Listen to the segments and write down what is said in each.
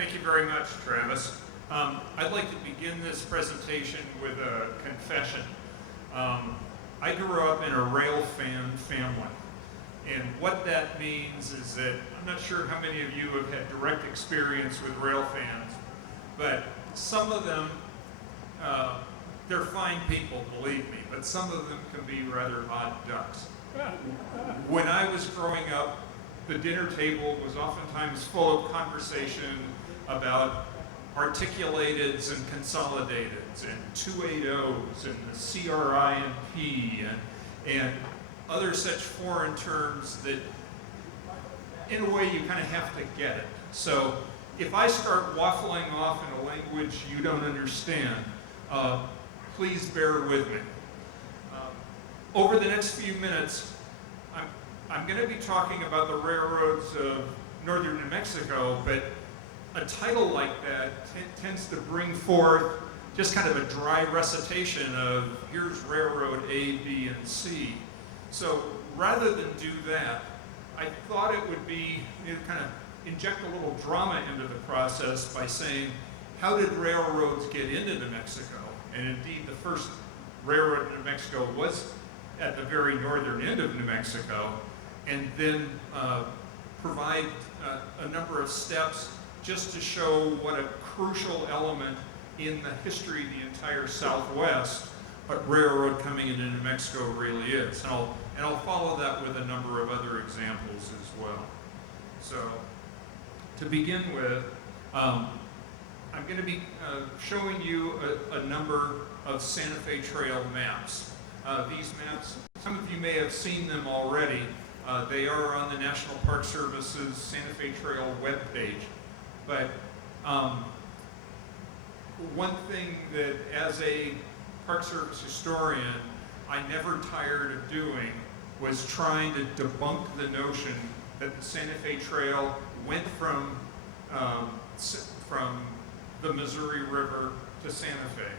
Thank you very much, Travis. I'd like to begin this presentation with a confession. I grew up in a rail fan family, and what that means is that I'm not sure how many of you have had direct experience with rail fans, but some of them, they're fine people, believe me, but some of them can be rather odd ducks. When I was growing up, the dinner table was oftentimes full of conversation about articulateds and consolidateds and 280s and the CRI&P and other such foreign terms that in a way you kind of have to get it. So if I start waffling off in a language you don't understand, please bear with me. Over the next few minutes, I'm going to be talking about the railroads of northern New Mexico, but a title like that tends to bring forth just kind of a dry recitation of here's railroad A, B, and C. So rather than do that, I thought it would be, kind of inject a little drama into the process by saying, how did railroads get into New Mexico? And indeed, the first railroad in New Mexico was at the very northern end of New Mexico, and then provide a number of steps just to show what a crucial element in the history of the entire Southwest a railroad coming into New Mexico really is. And I'll follow that with a number of other examples as well. So to begin with, I'm going to be showing you a number of Santa Fe Trail maps. These maps, some of you may have seen them already. They are on the National Park Service's Santa Fe Trail webpage. But one thing that as a Park Service historian, I never tired of doing was trying to debunk the notion that the Santa Fe Trail went from the Missouri River to Santa Fe,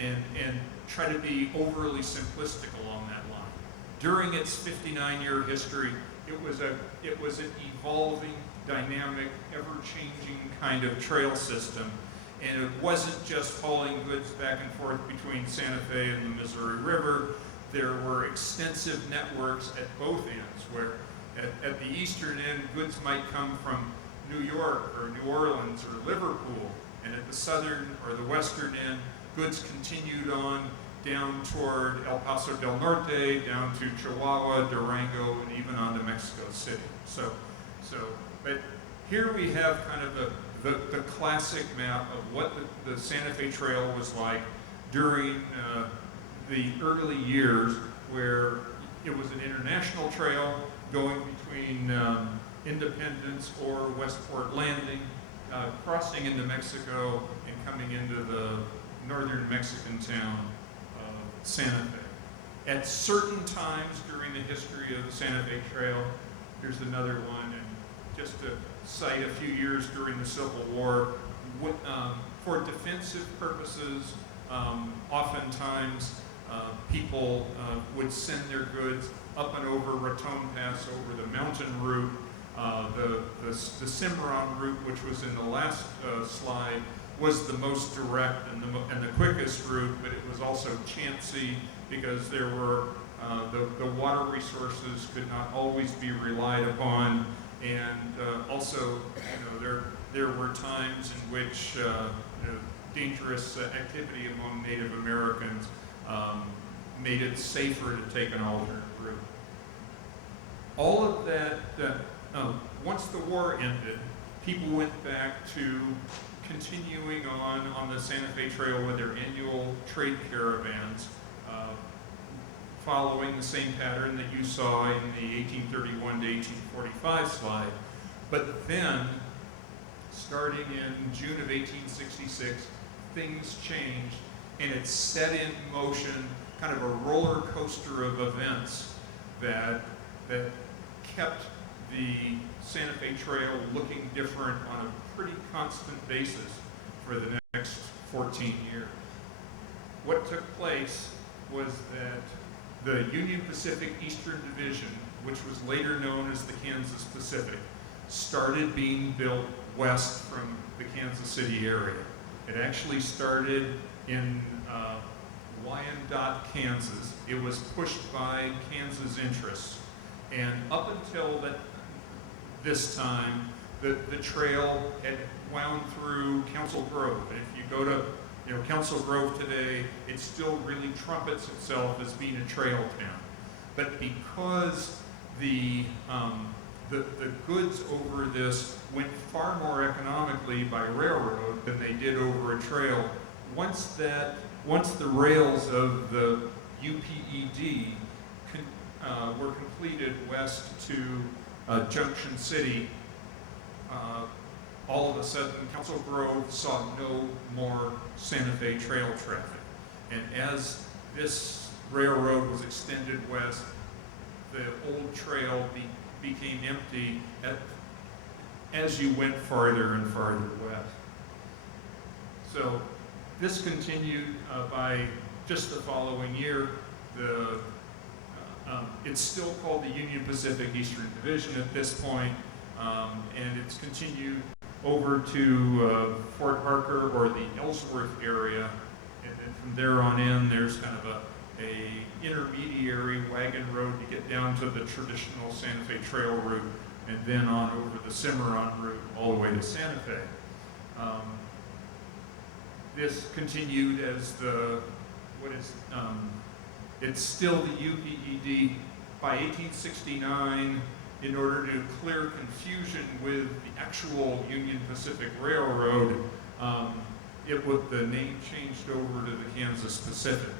and try to be overly simplistic along that line. During its 59-year history, it was an evolving, dynamic, ever-changing kind of trail system, and it wasn't just hauling goods back and forth between Santa Fe and the Missouri River. There were extensive networks at both ends, where at the eastern end, goods might come from New York or New Orleans or Liverpool, and at the southern or the western end, goods continued on down toward El Paso del Norte, down to Chihuahua, Durango, and even on to Mexico City. But here we have kind of the classic map of what the Santa Fe Trail was like during the early years, where it was an international trail going between Independence or Westport Landing, crossing into Mexico and coming into the northern Mexican town of Santa Fe. At certain times during the history of the Santa Fe Trail, here's another one, and just to cite a few years during the Civil War, for defensive purposes, oftentimes people would send their goods up and over Raton Pass, over the mountain route. The Cimarron route, which was in the last slide, was the most direct and the quickest route, but it was also chancy because there were the water resources could not always be relied upon, and also there were times in which dangerous activity among Native Americans made it safer to take an alternate route. All of that, once the war ended, people went back to continuing on the Santa Fe Trail with their annual trade caravans, following the same pattern that you saw in the 1831 to 1845 slide. But then, starting in June of 1866, things changed, and it set in motion kind of a roller coaster of events that kept the Santa Fe Trail looking different on a pretty constant basis for the next 14 years. What took place was that the Union Pacific Eastern Division, which was later known as the Kansas Pacific, started being built west from the Kansas City area. It actually started in Wyandotte, Kansas. It was pushed by Kansas interests. And up until this time, the trail had wound through Council Grove. And if you go to Council Grove today, it still really trumpets itself as being a trail town. But because the goods over this went far more economically by railroad than they did over a trail, once the rails of the UPED were completed west to Junction City, all of a sudden Council Grove saw no more Santa Fe Trail traffic. And as this railroad was extended west, the old trail became empty as you went farther and farther west. So this continued by just the following year. It's still called the Union Pacific Eastern Division at this point, and it's continued over to Fort Harker or the Ellsworth area, and then from there on in, there's kind of a intermediary wagon road to get down to the traditional Santa Fe Trail route, and then on over the Cimarron route all the way to Santa Fe. This continued as it's still the UPED. By 1869, in order to clear confusion with the actual Union Pacific Railroad, the name changed over to the Kansas Pacific.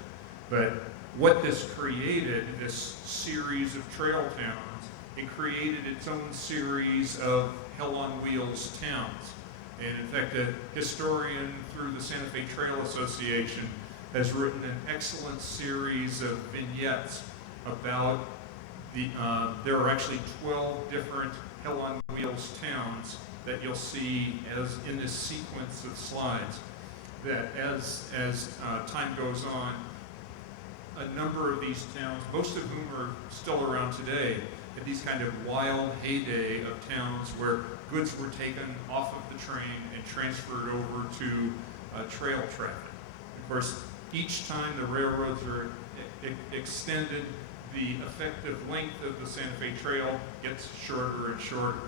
But what this created, this series of trail towns, it created its own series of hell on wheels towns. And in fact, a historian through the Santa Fe Trail Association has written an excellent series of vignettes about there are actually 12 different hell on wheels towns that you'll see as in this sequence of slides. That as time goes on, a number of these towns, most of whom are still around today, had these kind of wild heyday of towns where goods were taken off of the train and transferred over to trail traffic. Of course, each time the railroads are extended, the effective length of the Santa Fe Trail gets shorter and shorter.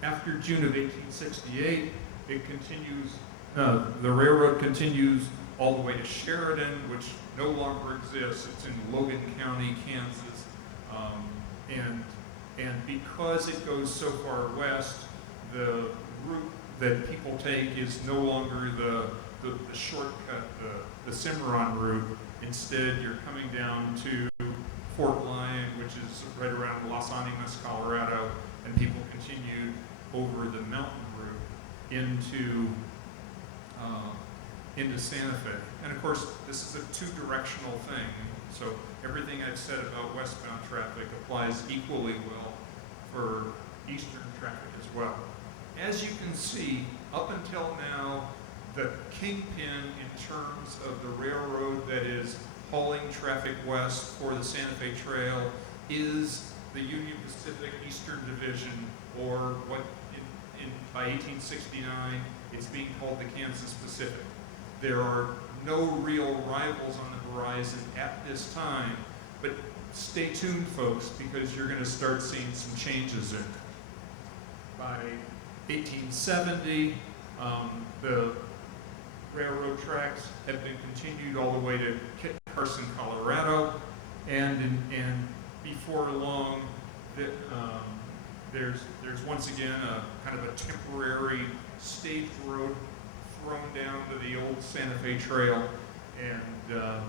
After June of 1868, it continues. The railroad continues all the way to Sheridan, which no longer exists. It's in Logan County, Kansas, and because it goes so far west, the route that people take is no longer the shortcut, the Cimarron route. Instead, you're coming down to Fort Lyon, which is right around Las Animas, Colorado, and people continue over the mountain route into Santa Fe. And of course, this is a two-directional thing, so everything I've said about westbound traffic applies equally well for eastern traffic as well. As you can see, up until now, the kingpin in terms of the railroad that is hauling traffic west for the Santa Fe Trail is the Union Pacific Eastern Division, or what by 1869, it's being called the Kansas Pacific. There are no real rivals on the horizon at this time, but stay tuned, folks, because you're going to start seeing some changes there. By 1870, the railroad tracks have been continued all the way to Kit Carson, Colorado, and before long, there's once again a kind of a temporary stage road thrown down to the old Santa Fe Trail, and the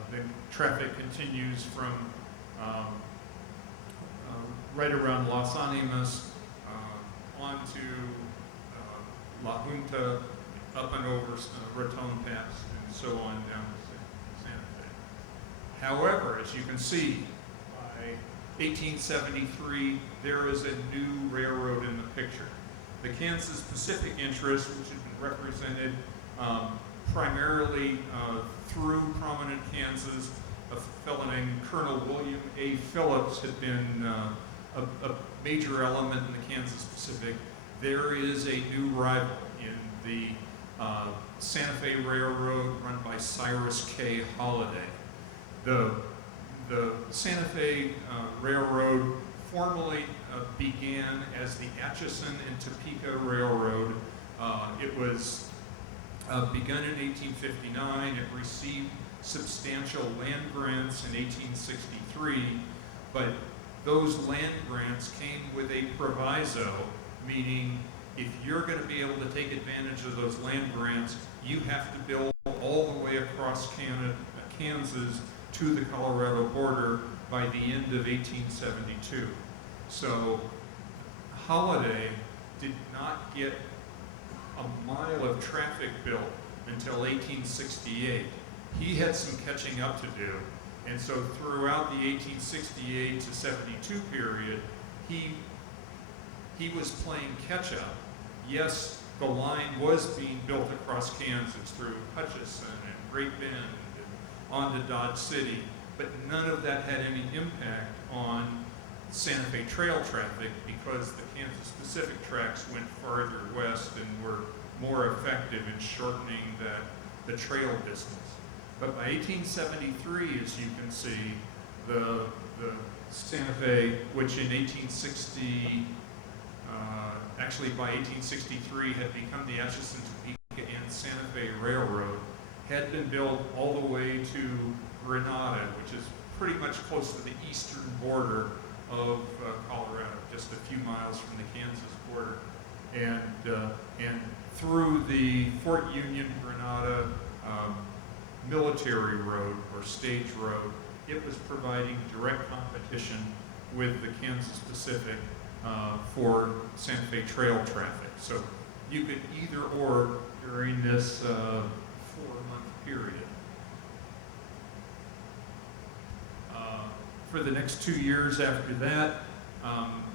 traffic continues from right around Las Animas on to La Junta, up and over Raton Pass, and so on down to Santa Fe. However, as you can see, by 1873, there is a new railroad in the picture. The Kansas Pacific interest, which had been represented primarily through prominent Kansas, a fellow named Colonel William A. Phillips had been major element in the Kansas Pacific, there is a new rival in the Santa Fe Railroad run by Cyrus K. Holliday. The Santa Fe Railroad formally began as the Atchison and Topeka Railroad. It was begun in 1859. It received substantial land grants in 1863, but those land grants came with a proviso, meaning if you're going to be able to take advantage of those land grants, you have to build all the way across Kansas to the Colorado border by the end of 1872. So Holliday did not get a mile of traffic built until 1868. He had some catching up to do, and so throughout the 1868 to 72 period, he was playing catch up. Yes, the line was being built across Kansas through Hutchinson and Great Bend and on to Dodge City, but none of that had any impact on Santa Fe Trail traffic because the Kansas Pacific tracks went farther west and were more effective in shortening the trail distance. But by 1873, as you can see, the Santa Fe, which in 1860, actually by 1863 had become the Atchison, Topeka, and Santa Fe Railroad, had been built all the way to Grenada, which is pretty much close to the eastern border of Colorado, just a few miles from the Kansas border. And through the Fort Union, Grenada military road or stage road, it was providing direct competition with the Kansas Pacific for Santa Fe Trail traffic. So you could either or during this 4-month period. For the next 2 years after that,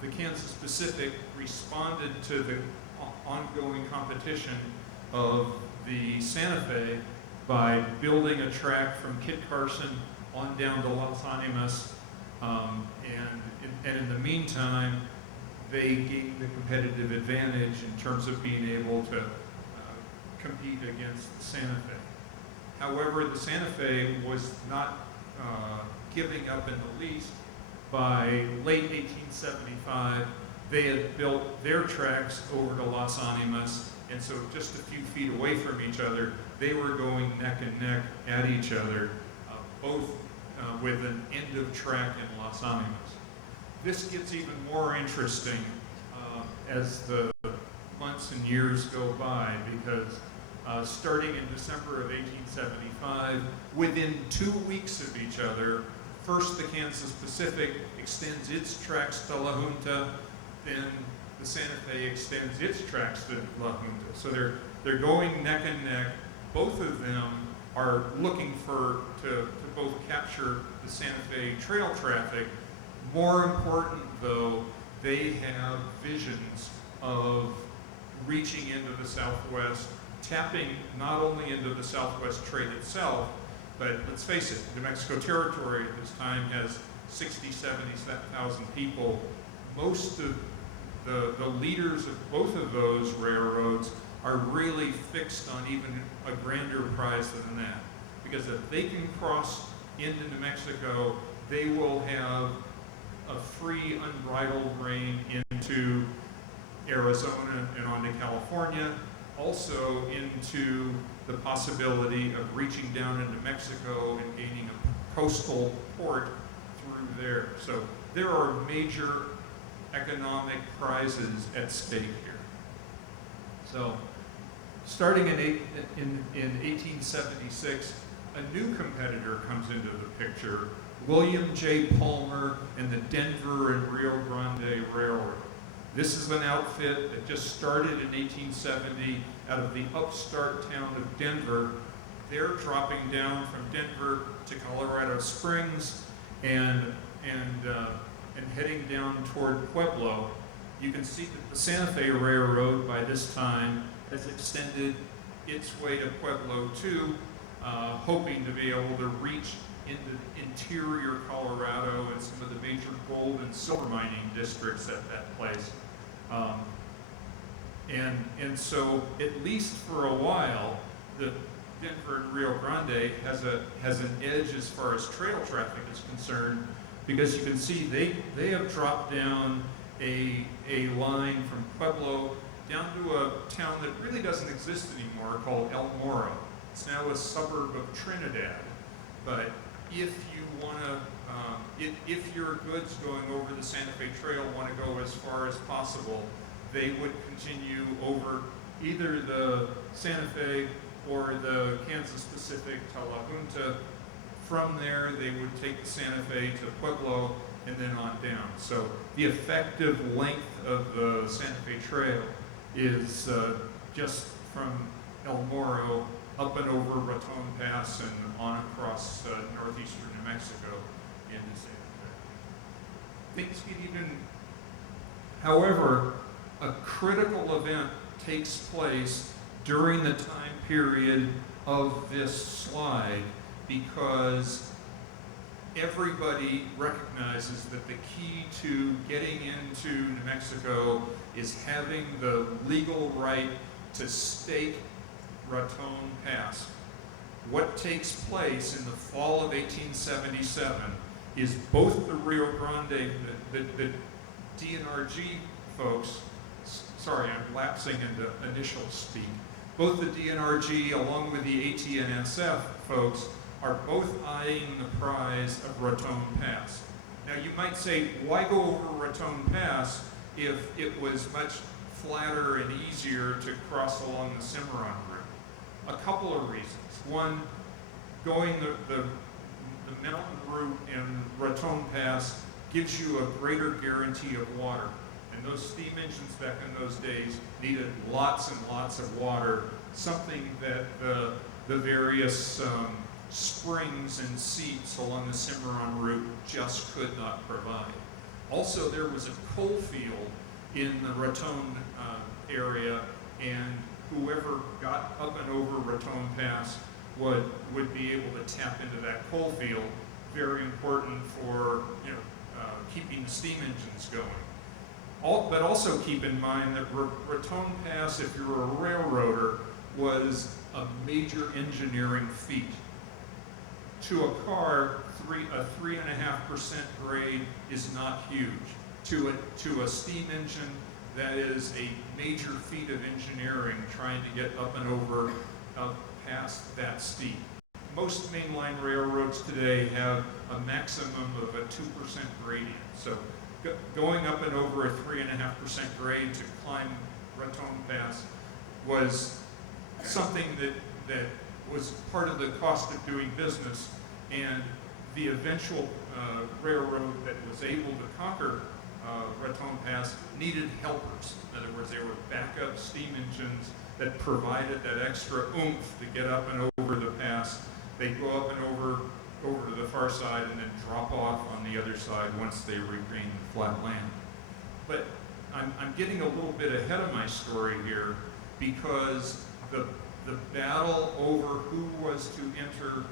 the Kansas Pacific responded to the ongoing competition of the Santa Fe by building a track from Kit Carson on down to Las Animas, and in the meantime, they gained the competitive advantage in terms of being able to compete against the Santa Fe. However, the Santa Fe was not giving up in the least. By late 1875, they had built their tracks over to Las Animas, and so just a few feet away from each other, they were going neck and neck at each other, both with an end of track in Las Animas. This gets even more interesting as the months and years go by, because starting in December of 1875, within 2 weeks of each other, first the Kansas Pacific extends its tracks to La Junta, then the Santa Fe extends its tracks to La Junta. So they're going neck and neck. Both of them are looking to both capture the Santa Fe trail traffic. More important though, they have visions of reaching into the Southwest, tapping not only into the Southwest trade itself, but let's face it, New Mexico Territory at this time has 60, 70,000 people. Most of the leaders of both of those railroads are really fixed on even a grander prize than that. Because if they can cross into New Mexico, they will have a free, unbridled reign into Arizona and onto California, also into the possibility of reaching down into Mexico and gaining a coastal port through there. So there are major economic prizes at stake here. So starting in 1876, a new competitor comes into the picture, William J. Palmer and the Denver and Rio Grande Railroad. This is an outfit that just started in 1870 out of the upstart town of Denver. They're dropping down from Denver to Colorado Springs and heading down toward Pueblo. You can see that the Santa Fe Railroad by this time has extended its way to Pueblo too, hoping to be able to reach into interior Colorado and some of the major gold and silver mining districts at that place. And so, at least for a while, the Denver and Rio Grande has an edge as far as trail traffic is concerned, because you can see they have dropped down a line from Pueblo down to a town that really doesn't exist anymore called El Moro. It's now a suburb of Trinidad. But if you want to, if your goods going over the Santa Fe Trail want to go as far as possible, they would continue over either the Santa Fe or the Kansas Pacific to La Junta. From there, they would take the Santa Fe to Pueblo and then on down. So the effective length of the Santa Fe Trail is just from El Moro up and over Raton Pass and on across northeastern New Mexico into Santa Fe. Things get even, however, a critical event takes place during the time period of this slide, because everybody recognizes that the key to getting into New Mexico is having the legal right to stake Raton Pass. What takes place in the fall of 1877 is both the Rio Grande, the DNRG folks, sorry, I'm lapsing into initial speak, both the DNRG along with the AT&SF folks are both eyeing the prize of Raton Pass. Now you might say, why go over Raton Pass if it was much flatter and easier to cross along the Cimarron route? A couple of reasons. One, going the mountain route in Raton Pass gives you a greater guarantee of water. And those steam engines back in those days needed lots and lots of water, something that the various springs and seats along the Cimarron route just could not provide. Also, there was a coal field in the Raton area, and whoever got up and over Raton Pass would be able to tap into that coal field. Very important for keeping the steam engines going. But also keep in mind that Raton Pass, if you were a railroader, was a major engineering feat. To a car, a 3.5% grade is not huge. To a steam engine, that is a major feat of engineering, trying to get up and over past that steep. Most mainline railroads today have a maximum of a 2% gradient. So going up and over a 3.5% grade to climb Raton Pass was something that was part of the cost of doing business, and the eventual railroad that was able to conquer Raton Pass needed helpers. In other words, they were backup steam engines that provided that extra oomph to get up and over the pass. They'd go up and over to the far side and then drop off on the other side once they regained flat land. But I'm getting a little bit ahead of my story here, because the battle over who was to enter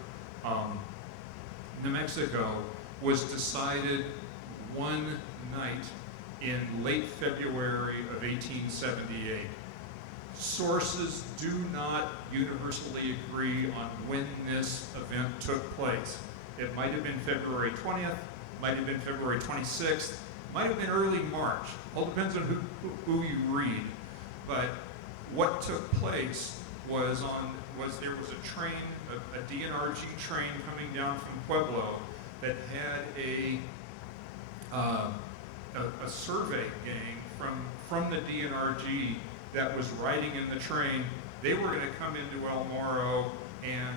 New Mexico was decided one night in late February of 1878. Sources do not universally agree on when this event took place. It might have been February 20th, might have been February 26th, might have been early March. All depends on who you read. But what took place was there was a train, a DNRG train coming down from Pueblo that had a survey gang from the DNRG that was riding in the train. They were going to come into El Moro and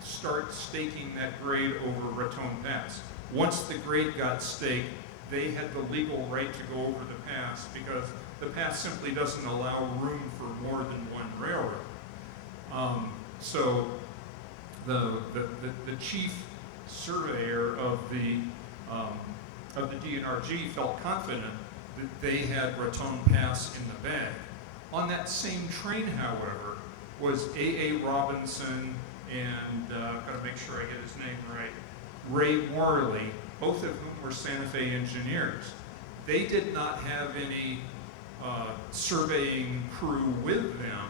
start staking that grade over Raton Pass. Once the grade got staked, they had the legal right to go over the pass, because the pass simply doesn't allow room for more than one railroad. So the chief surveyor of the DNRG felt confident that they had Raton Pass in the bag. On that same train, however, was A.A. Robinson and I've got to make sure I get his name right, Ray Morley, both of whom were Santa Fe engineers. They did not have any surveying crew with them.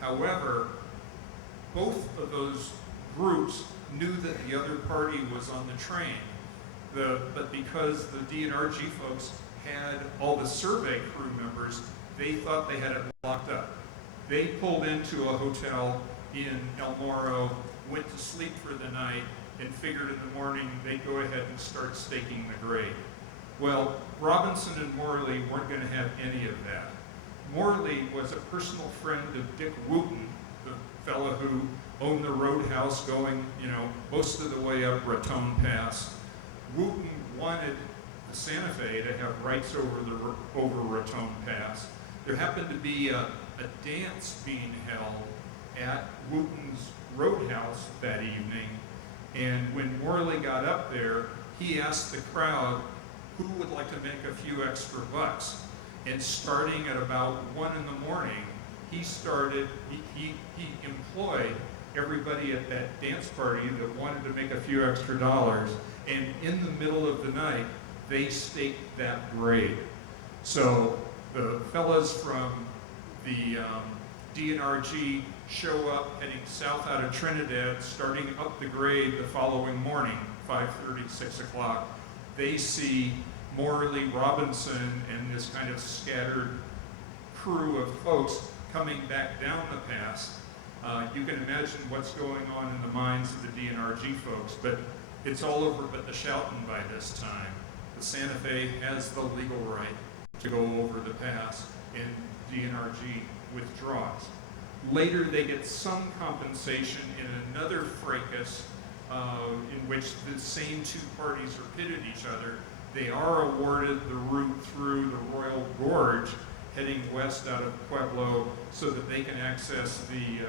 However, both of those groups knew that the other party was on the train. But because the DNRG folks had all the survey crew members, they thought they had it locked up. They pulled into a hotel in El Morro, went to sleep for the night, and figured in the morning they'd go ahead and start staking the grade. Well, Robinson and Morley weren't going to have any of that. Morley was a personal friend of Dick Wooten, the fellow who owned the roadhouse going, most of the way up Raton Pass. Wooten wanted the Santa Fe to have rights over Raton Pass. There happened to be a dance being held at Wooten's roadhouse that evening, and when Morley got up there, he asked the crowd who would like to make a few extra bucks. And starting at about 1 in the morning, he employed everybody at that dance party that wanted to make a few extra dollars, and in the middle of the night, they staked that grade. So the fellas from the DNRG show up heading south out of Trinidad, starting up the grade the following morning, 5:30, 6 o'clock. They see Morley, Robinson, and this kind of scattered crew of folks coming back down the pass. You can imagine what's going on in the minds of the DNRG folks, but it's all over but the shouting by this time. The Santa Fe has the legal right to go over the pass, and DNRG withdraws. Later, they get some compensation in another fracas in which the same two parties are pitted each other. They are awarded the route through the Royal Gorge, heading west out of Pueblo, so that they can access the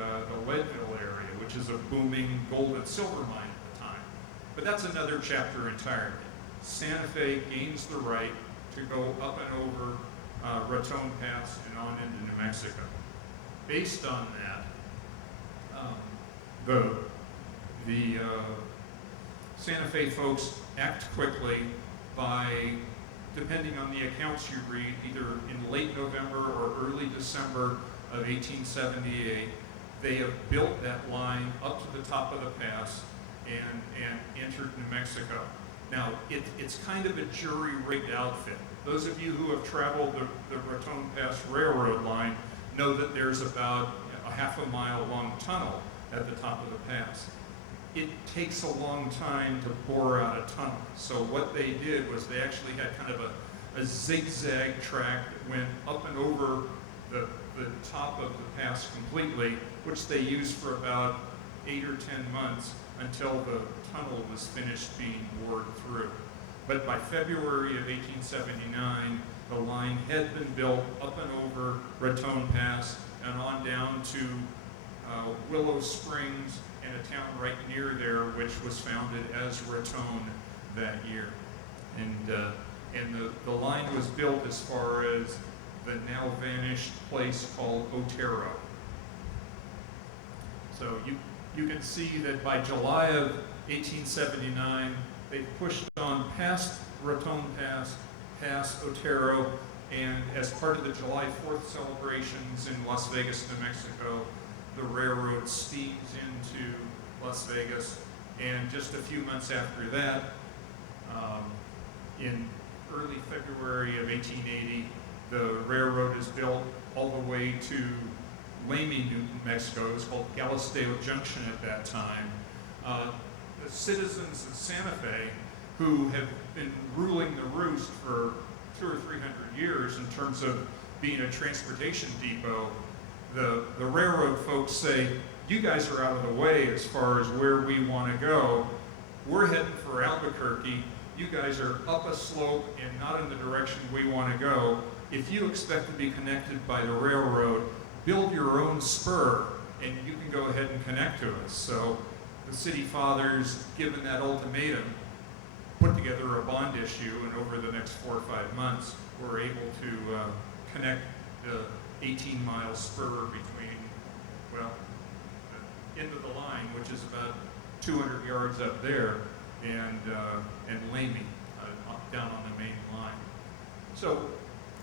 Leadville area, which is a booming gold and silver mine at the time. But that's another chapter entirely. Santa Fe gains the right to go up and over Raton Pass and on into New Mexico. Based on that, the Santa Fe folks act quickly by, depending on the accounts you read, either in late November or early December of 1878, they have built that line up to the top of the pass and entered New Mexico. Now, it's kind of a jury-rigged outfit. Those of you who have traveled the Raton Pass Railroad line know that there's about a half-a-mile long tunnel at the top of the pass. It takes a long time to bore out a tunnel. So what they did was they actually had kind of a zigzag track that went up and over the top of the pass completely, which they used for about 8 or 10 months until the tunnel was finished being bored through. But by February of 1879, the line had been built up and over Raton Pass and on down to Willow Springs and a town right near there, which was founded as Raton that year. And the line was built as far as the now vanished place called Otero. So you can see that by July of 1879, they pushed on past Raton Pass, past Otero, and as part of the July 4th celebrations in Las Vegas, New Mexico, the railroad steams into Las Vegas. And just a few months after that, in early February of 1880, the railroad is built all the way to Lamy, New Mexico. It was called Galisteo Junction at that time. The citizens of Santa Fe, who have been ruling the roost for 200 or 300 years in terms of being a transportation depot, the railroad folks say, you guys are out of the way as far as where we want to go. We're heading for Albuquerque. You guys are up a slope and not in the direction we want to go. If you expect to be connected by the railroad, build your own spur and you can go ahead and connect to us. So the city fathers, given that ultimatum, put together a bond issue, and over the next 4 or 5 months, were able to connect the 18-mile spur between, well, into the line, which is about 200 yards up there, and Lamy down on the main line. So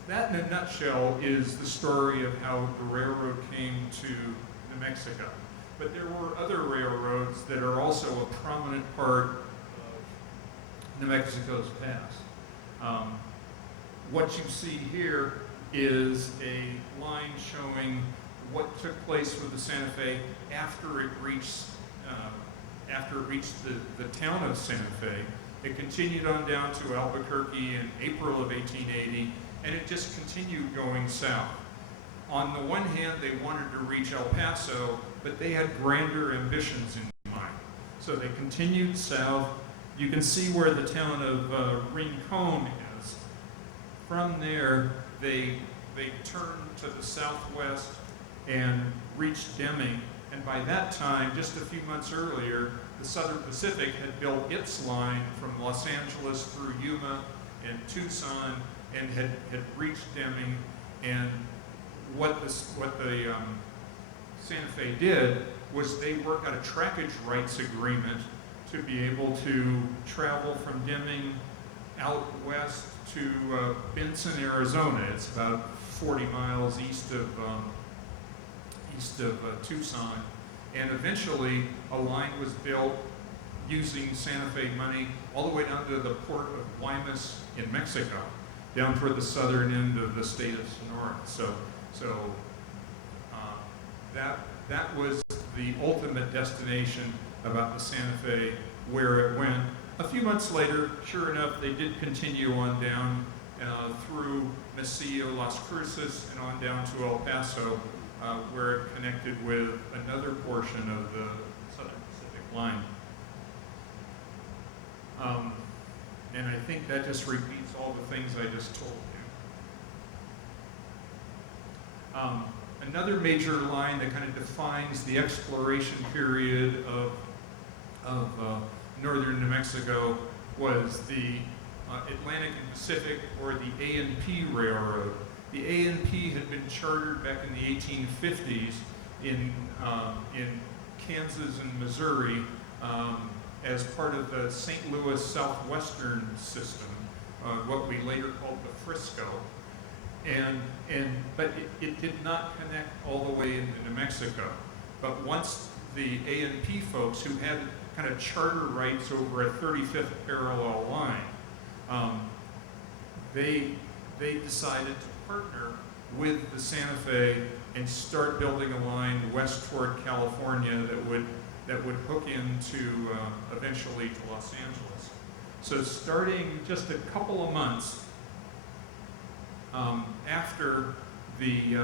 that in a nutshell is the story of how the railroad came to New Mexico. But there were other railroads that are also a prominent part of New Mexico's past. What you see here is a line showing what took place with the Santa Fe after it reached the town of Santa Fe. It continued on down to Albuquerque in April of 1880, and it just continued going south. On the one hand, they wanted to reach El Paso, but they had grander ambitions in mind. So they continued south. You can see where the town of Rincon is. From there, they turned to the southwest and reached Deming. And by that time, just a few months earlier, the Southern Pacific had built its line from Los Angeles through Yuma and Tucson and had reached Deming. And what the Santa Fe did was they worked out a trackage rights agreement to be able to travel from Deming out west to Benson, Arizona. It's about 40 miles east of Tucson. And eventually, a line was built using Santa Fe money all the way down to the port of Guaymas in Mexico, down toward the southern end of the state of Sonora. So that was the ultimate destination about the Santa Fe, where it went. A few months later, sure enough, they did continue on down through Mesilla, Las Cruces, and on down to El Paso, where it connected with another portion of the Southern Pacific line. And I think that just repeats all the things I just told you. Another major line that kind of defines the exploration period of northern New Mexico was the Atlantic and Pacific, or the A&P Railroad. The A&P had been chartered back in the 1850s in Kansas and Missouri as part of the St. Louis Southwestern system, what we later called the Frisco. But it did not connect all the way into New Mexico. But once the A&P folks, who had kind of charter rights over a 35th parallel line, they decided to partner with the Santa Fe and start building a line west toward California that would hook into eventually to Los Angeles. So starting just a couple of months after the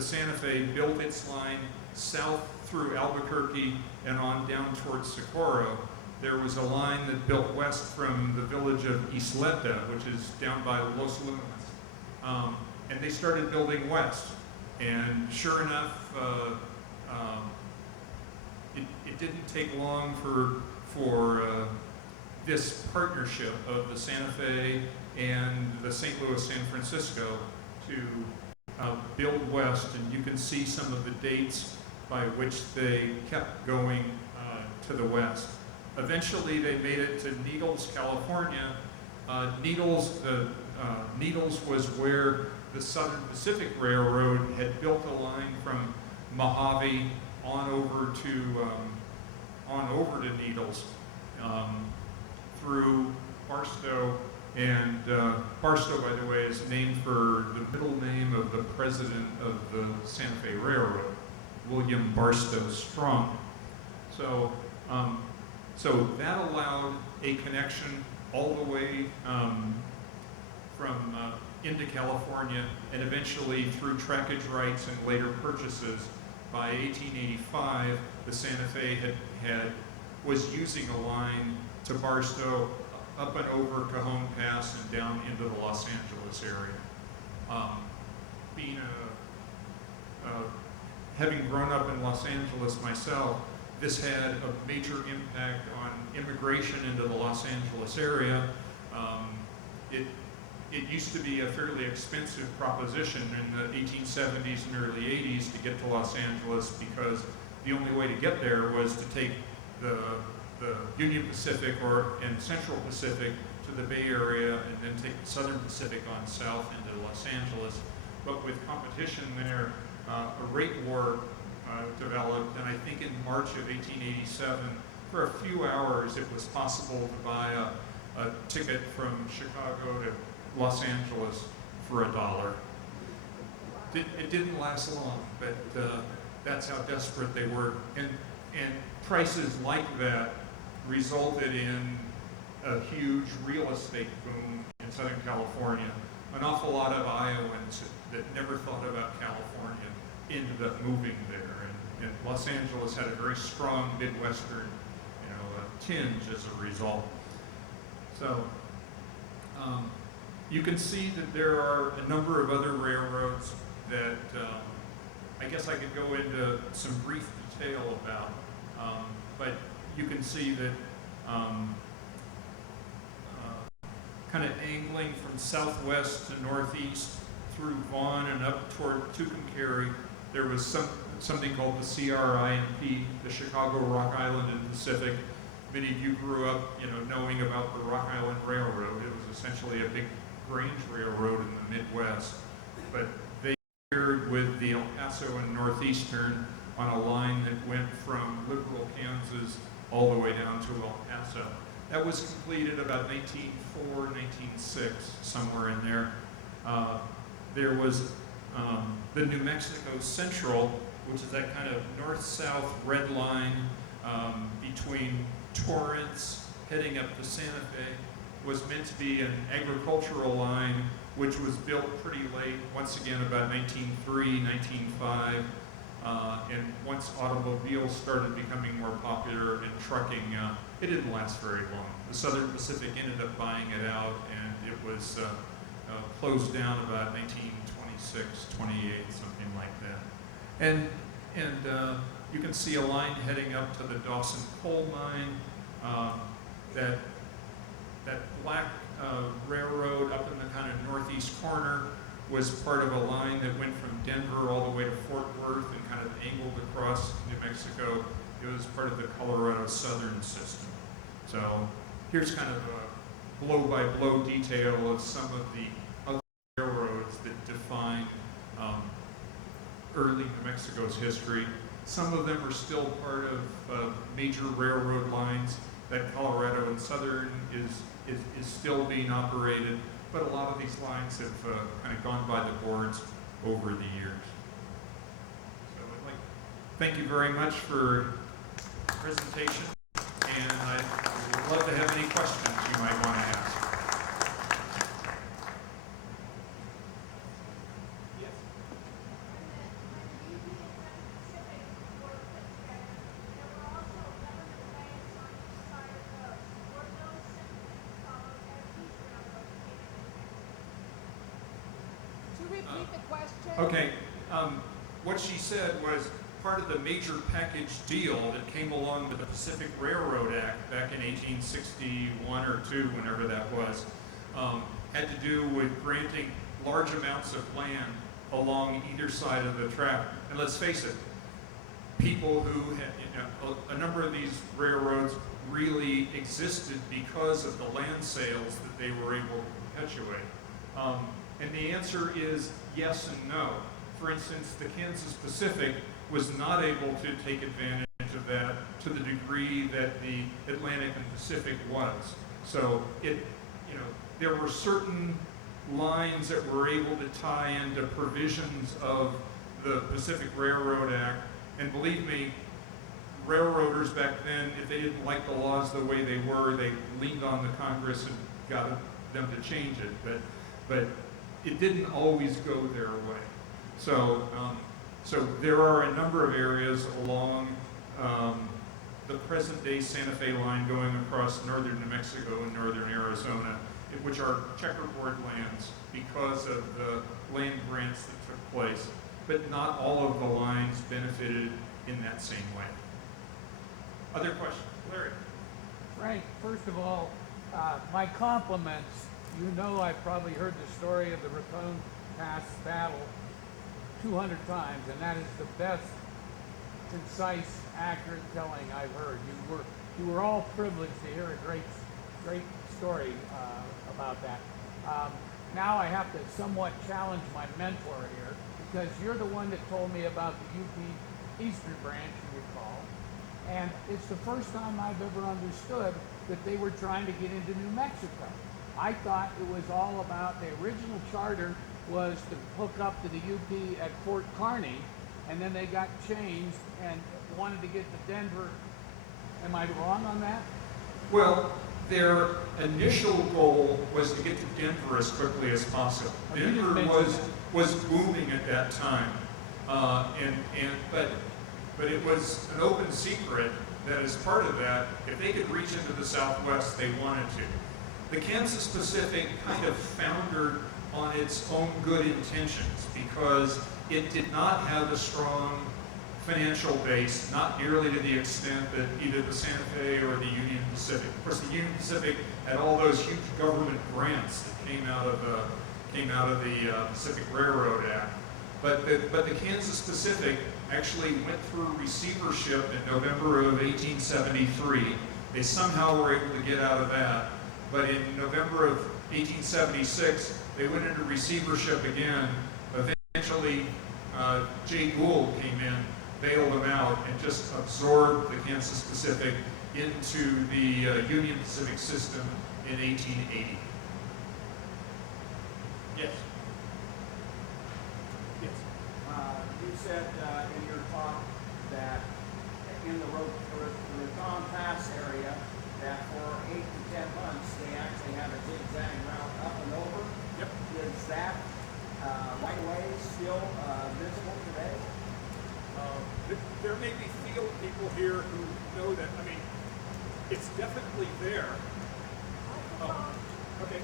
Santa Fe built its line south through Albuquerque and on down towards Socorro, there was a line that built west from the village of Isleta, which is down by Los Lunas. And they started building west. And sure enough, it didn't take long for this partnership of the Santa Fe and the St. Louis San Francisco to build west. And you can see some of the dates by which they kept going to the west. Eventually, they made it to Needles, California. Needles was where the Southern Pacific Railroad had built a line from Mojave on over to Needles through Barstow. And Barstow, by the way, is named for the middle name of the president of the Santa Fe Railroad, William Barstow Strong. So that allowed a connection all the way from into California, and eventually through trackage rights and later purchases. By 1885, the Santa Fe was using a line to Barstow, up and over Cajon Pass and down into the Los Angeles area. Having grown up in Los Angeles myself, this had a major impact on immigration into the Los Angeles area. It used to be a fairly expensive proposition in the 1870s and early 80s to get to Los Angeles because the only way to get there was to take the Union Pacific and Central Pacific to the Bay Area, and then take the Southern Pacific on south into Los Angeles. But with competition there, a rate war developed, and I think in March of 1887, for a few hours it was possible to buy a ticket from Chicago to Los Angeles for $1. It didn't last long, but that's how desperate they were. And prices like that resulted in a huge real estate boom in Southern California. An awful lot of Iowans that never thought about California ended up moving there. And Los Angeles had a very strong Midwestern, tinge as a result. So you can see that there are a number of other railroads that I guess I could go into some brief detail about, but you can see that kind of angling from southwest to northeast through Vaughan and up toward Tucumcari, there was something called the CRIMP, the Chicago, Rock Island and Pacific. Many of you grew up, knowing about the Rock Island Railroad. It was essentially a big grain railroad in the Midwest, but they paired with the El Paso and Northeastern on a line that went from liberal Kansas all the way down to El Paso. That was completed about 1904, 1906, somewhere in there. There was the New Mexico Central, which is that kind of north-south red line between Torrance heading up to Santa Fe, was meant to be an agricultural line which was built pretty late, once again about 1903, 1905, and once automobiles started becoming more popular and trucking, it didn't last very long. The Southern Pacific ended up buying it out, and it was closed down about 1926, 28, something like that. And you can see a line heading up to the Dawson coal mine. That black railroad up in the kind of northeast corner was part of a line that went from Denver all the way to Fort Worth and kind of angled across New Mexico. It was part of the Colorado Southern system. So here's kind of a blow-by-blow detail of some of the other railroads that defined early New Mexico's history. Some of them are still part of major railroad lines. That Colorado and Southern is still being operated, but a lot of these lines have kind of gone by the boards over the years. So I'd like to thank you very much for the presentation, and I'd love to have any questions you might want to ask. Okay, what she said was part of the major package deal that came along with the Pacific Railroad Act back in 1861 or 2, whenever that was, had to do with granting large amounts of land along either side of the track. And let's face it, people who had, a number of these railroads really existed because of the land sales that they were able to perpetuate. And the answer is yes and no. For instance, the Kansas Pacific was not able to take advantage of that to the degree that the Atlantic and Pacific was. So there were certain lines that were able to tie into provisions of the Pacific Railroad Act. And believe me, railroaders back then, if they didn't like the laws the way they were, they leaned on the Congress and got them to change it. But it didn't always go their way. So there are a number of areas along the present-day Santa Fe line going across northern New Mexico and northern Arizona, which are checkerboard lands because of the land grants that took place. But not all of the lines benefited in that same way. Other questions? Larry? Frank, first of all, my compliments. You know, I've probably heard the story of the Raton Pass battle 200 times, and that is the best concise, accurate telling I've heard. You were all privileged to hear a great story about that. Now I have to somewhat challenge my mentor here, because you're the one that told me about the UP Eastern branch, you recall, and it's the first time I've ever understood that they were trying to get into New Mexico. I thought it was all about, the original charter was to hook up to the UP at Fort Kearny, and then they got changed and wanted to get to Denver. Am I wrong on that? Well, their initial goal was to get to Denver as quickly as possible. Oh, you didn't Denver mention was booming at that time, but it was an open secret that as part of that, if they could reach into the Southwest, they wanted to. The Kansas Pacific kind of foundered on its own good intentions because it did not have a strong financial base, not nearly to the extent that either the Santa Fe or the Union Pacific. Of course, the Union Pacific had all those huge government grants that came out of the Pacific Railroad Act. But the Kansas Pacific actually went through receivership in November of 1873. They somehow were able to get out of that. But in November of 1876, they went into receivership again. Eventually, Jay Gould came in, bailed them out, and just absorbed the Kansas Pacific into the Union Pacific system in 1880. Yes. Yes. You said in your talk that in the Raton Pass area, that for 8 to 10 months, they actually have a zigzag route up and over. Yep. Is that right of way still visible today? There may be field people here who know that. I mean, it's definitely there. Oh, okay.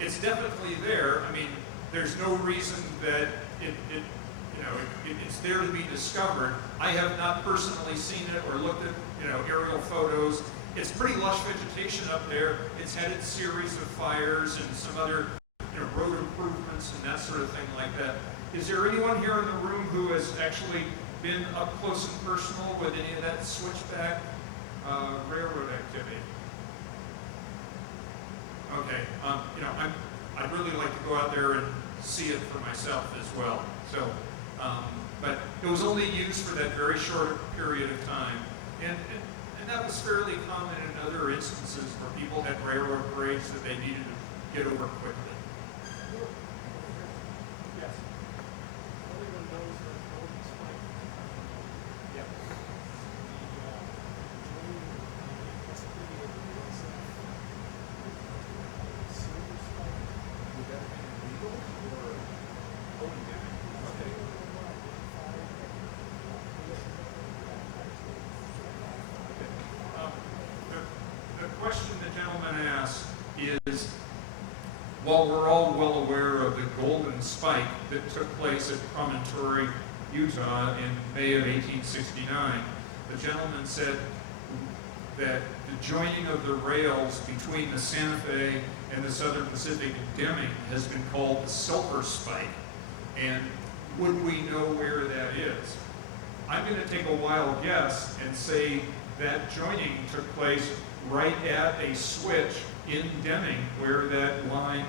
It's definitely there. I mean, there's no reason that it's there to be discovered. I have not personally seen it or looked at, aerial photos. It's pretty lush vegetation up there. It's had its series of fires and some other, road improvements and that sort of thing like that. Is there anyone here in the room who has actually been up close and personal with any of that switchback railroad activity? Okay, I'd really like to go out there and see it for myself as well. So, but it was only used for that very short period of time, and that was fairly common in other instances where people had railroad grades that they needed to get over quickly. Yes. Everyone knows the golden spike. Yep. Would that have been illegal or endemic? Okay. The question the gentleman asked is, while we're all well aware of the golden spike that took place at Promontory, Utah in May of 1869, the gentleman said that the joining of the rails between the Santa Fe and the Southern Pacific in Deming has been called the Silver Spike. And would we know where that is? I'm going to take a wild guess and say that joining took place right at a switch in Deming where that line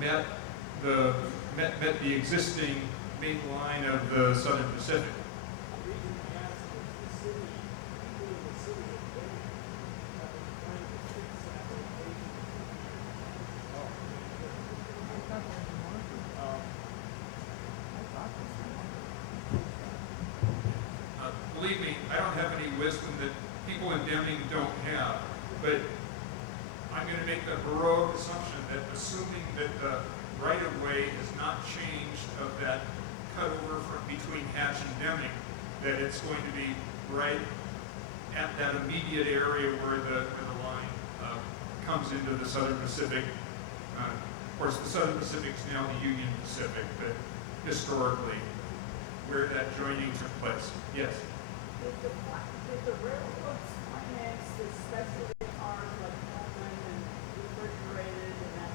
met the existing main line of the Southern Pacific. The reason I asked is the city, people in the city of Denver have been trying to fix that location. Believe me, I don't have any wisdom that people in Deming don't have, but I'm going to make the heroic assumption that assuming that the right-of-way has not changed of that cutover from between Hatch and Deming, that it's going to be right at that immediate area where the line comes into the Southern Pacific. Of course, the Southern Pacific is now the Union Pacific, but historically, where that joining took place. Yes? Did the railroads finance the specialty cars like Pullman and refrigerated and that?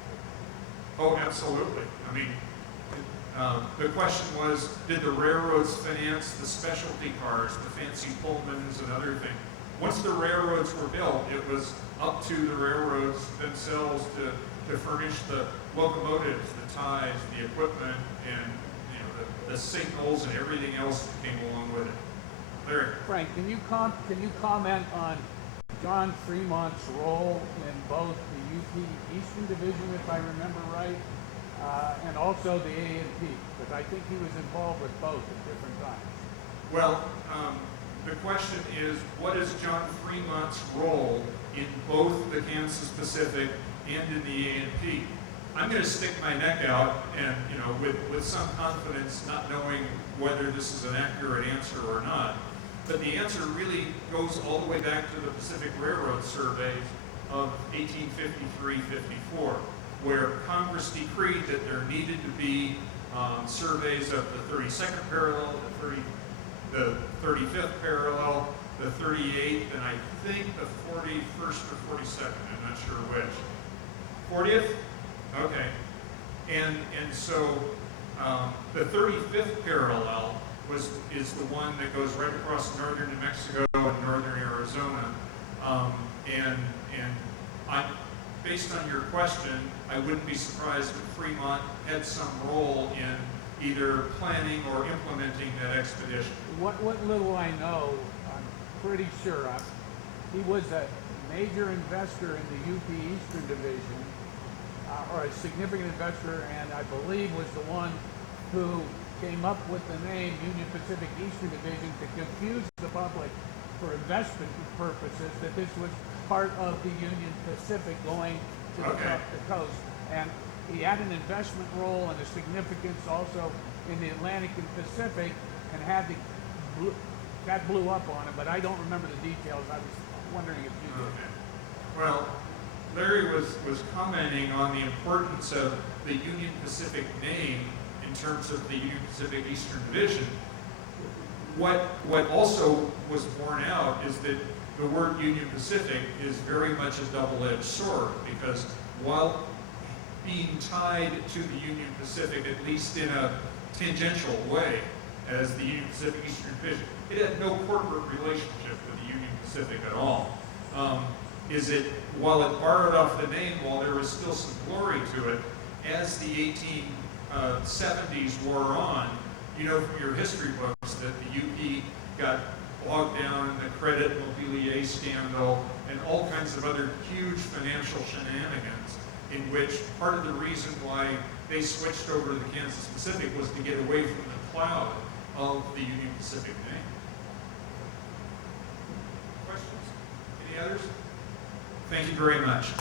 Oh, absolutely. I mean, The question was, did the railroads finance the specialty cars, the fancy Pullmans and other things? Once the railroads were built, it was up to the railroads themselves to furnish the locomotives, the ties, the equipment, and the signals and everything else that came along with it. Larry? Frank, can you comment on John Fremont's role in both the UP Eastern Division, if I remember right, and also the A&P? Because I think he was involved with both at different times. Well, the question is, what is John Fremont's role in both the Kansas Pacific and in the A&P? I'm going to stick my neck out and, with some confidence, not knowing whether this is an accurate answer or not. But the answer really goes all the way back to the Pacific Railroad surveys of 1853-54, where Congress decreed that there needed to be surveys of the 32nd parallel, the 35th parallel, the 38th, and I think the 41st or 42nd. I'm not sure which. 40th? Okay. And so the 35th parallel is the one that goes right across northern New Mexico and northern Arizona. And based on your question, I wouldn't be surprised if Fremont had some role in either planning or implementing that expedition. What little I know, I'm pretty sure he was a major investor in the UP Eastern Division, or a significant investor, and I believe was the one who came up with the name Union Pacific Eastern Division to confuse the public for investment purposes that this was part of the Union Pacific going to the coast. And he had an investment role and a significance also in the Atlantic and Pacific, and that blew up on him, but I don't remember the details. I was wondering if you did. Okay. Well, Larry was commenting on the importance of the Union Pacific name in terms of the Union Pacific Eastern Division. What also was borne out is that the word Union Pacific is very much a double-edged sword, because while being tied to the Union Pacific, at least in a tangential way, as the Union Pacific Eastern Division, it had no corporate relationship with the Union Pacific at all. While it borrowed off the name, while there was still some glory to it, as the 1870s wore on, you know from your history books that the UP got bogged down in the credit mobilier scandal and all kinds of other huge financial shenanigans, in which part of the reason why they switched over to the Kansas Pacific was to get away from the cloud of the Union Pacific name. Questions? Any others? Thank you very much.